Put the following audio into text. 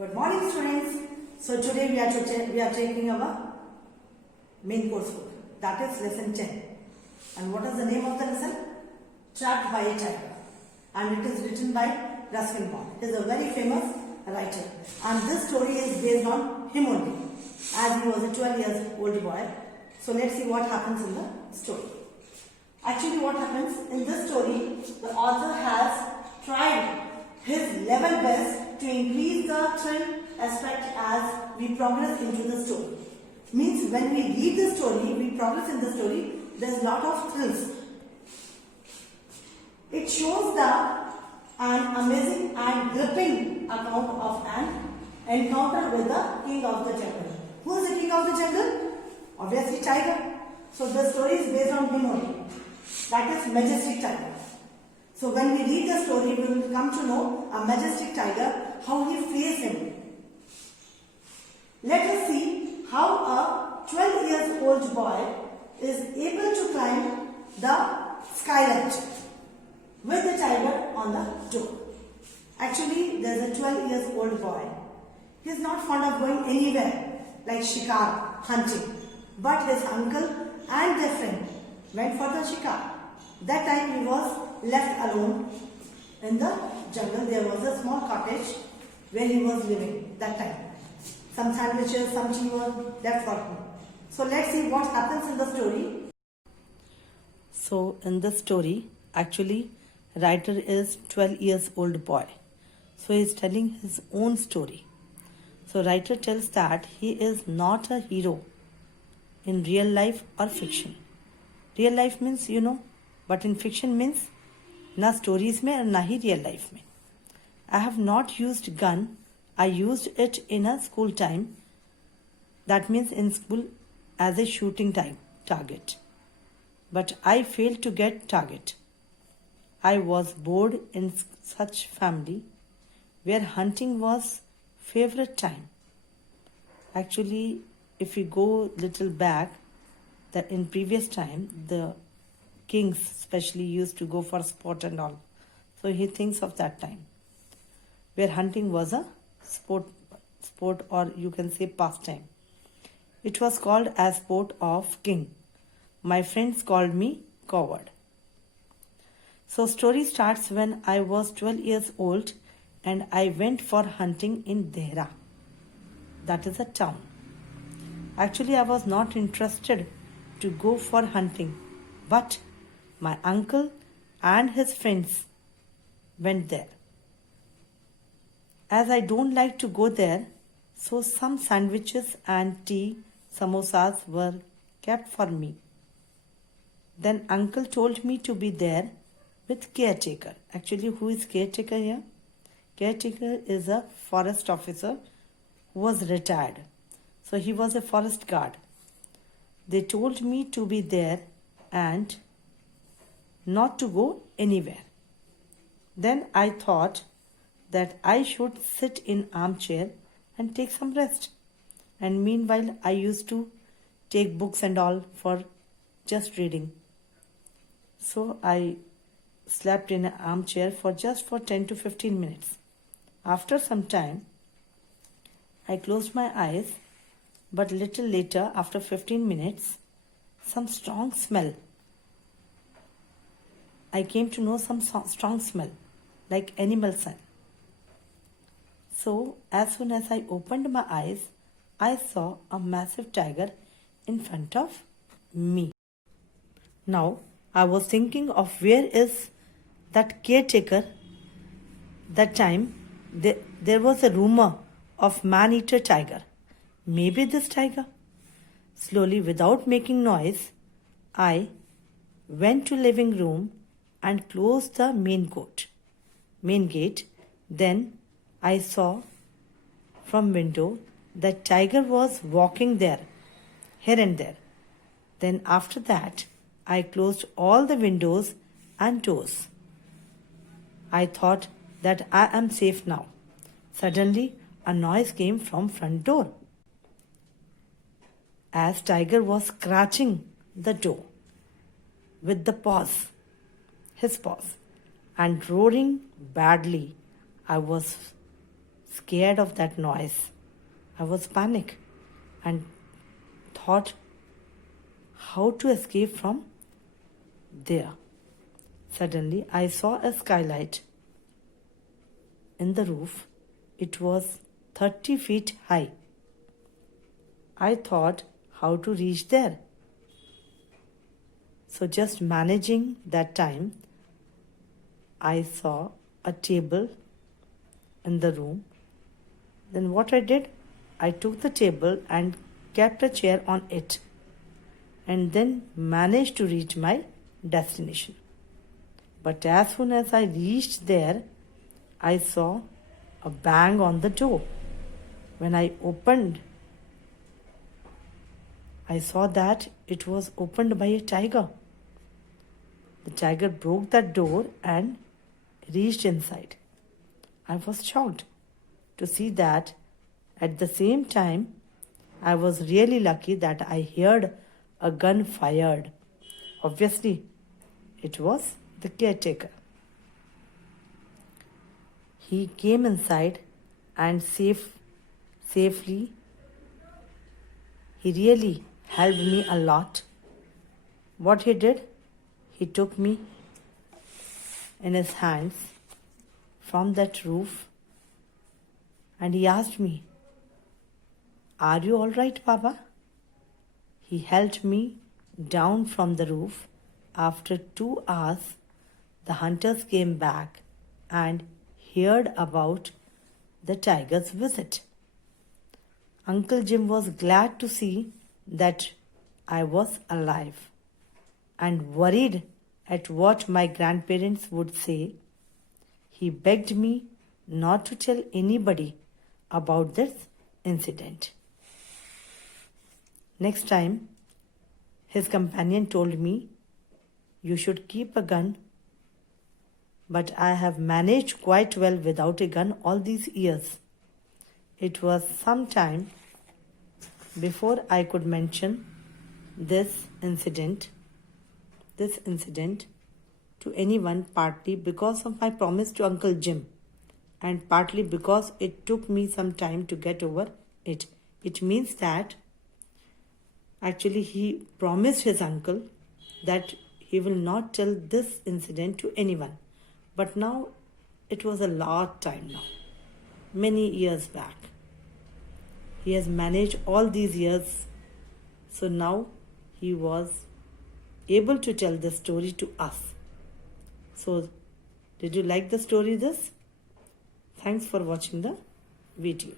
Good morning, students. So today we are taking our main course book, that is lesson 10. And what is the name of the lesson? Trapped by a Tiger. And it is written by Ruskin Bond. He is a very famous writer. And this story is based on him only, as he was a 12 years old boy. So let's see what happens in the story. Actually, what happens in this story, the author has tried his level best to increase the thrill aspect as we progress into the story. Means when we read the story, we progress in the story, there's a lot of thrills. It shows an amazing and gripping account of an encounter with the king of the jungle. Who is the king of the jungle? Obviously Tiger. So the story is based on him only. That is Majestic Tiger. So when we read the story, we will come to know a majestic tiger, how he faced him. Let us see how a 12 years old boy is able to climb the skylight with the tiger on the door. Actually, there is a 12 years old boy. He is not fond of going anywhere like shikar, hunting. But his uncle and their friend went for the shikar. That time he was left alone in the jungle. There was a small cottage where he was living that time. Some sandwiches, some tea were left for him. So let's see what happens in the story. So in the story, actually, writer is 12 years old boy. So he is telling his own story. So writer tells that he is not a hero in real life or fiction. Real life means but in fiction means na stories mein and na hi real life mein. I have not used gun. I used it in a school time. That means in school as a shooting target. But I failed to get target. I was born in such family where hunting was favorite time. Actually, if we go little back, that in previous time the kings especially used to go for sport and all. So he thinks of that time where hunting was a sport or you can say pastime. It was called as sport of king. My friends called me coward. So story starts when I was 12 years old and I went for hunting in Dehra. That is a town. Actually, I was not interested to go for hunting, but my uncle and his friends went there. As I don't like to go there, so some sandwiches and tea, samosas were kept for me. Then uncle told me to be there with caretaker. Actually, who is caretaker here? Caretaker is a forest officer who was retired. So he was a forest guard. They told me to be there and not to go anywhere. Then I thought that I should sit in armchair and take some rest. And meanwhile, I used to take books and all for just reading. So I slept in an armchair for 10 to 15 minutes. After some time, I closed my eyes, but little later, after 15 minutes, some strong smell. I came to know some strong smell, like animal scent. So, as soon as I opened my eyes, I saw a massive tiger in front of me. Now, I was thinking of where is that caretaker. That time, there was a rumor of man-eater tiger. Maybe this tiger. Slowly, without making noise, I went to living room and closed the main gate. Then I saw from window that tiger was walking there, here and there. Then after that, I closed all the windows and doors. I thought that I am safe now. Suddenly, a noise came from front door. As tiger was scratching the door with his paws, and roaring badly, I was scared of that noise. I was panicked and thought how to escape from there. Suddenly, I saw a skylight in the roof. It was 30 feet high. I thought how to reach there. So, just managing that time, I saw a table in the room. Then, what I did, I took the table and kept a chair on it, and then managed to reach my destination. But as soon as I reached there, I saw a bang on the door. When I opened, I saw that it was opened by a tiger. The tiger broke that door and reached inside. I was shocked to see that. At the same time, I was really lucky that I heard a gun fired. Obviously, it was the caretaker. He came inside and safely. He really helped me a lot. What he did, he took me in his hands from that roof and he asked me, "Are you all right, Papa?" He helped me down from the roof. After 2 hours, the hunters came back and heard about the tiger's visit. Uncle Jim was glad to see that I was alive and worried at what my grandparents would say. He begged me not to tell anybody about this incident. Next time, his companion told me, "You should keep a gun." But I have managed quite well without a gun all these years. It was some time before I could mention this incident to anyone, partly because of my promise to Uncle Jim and partly because it took me some time to get over it. It means that actually he promised his uncle that he will not tell this incident to anyone. But now it was a lot time now, many years back. He has managed all these years. So now he was able to tell the story to us. So, did you like the story this? Thanks for watching the video.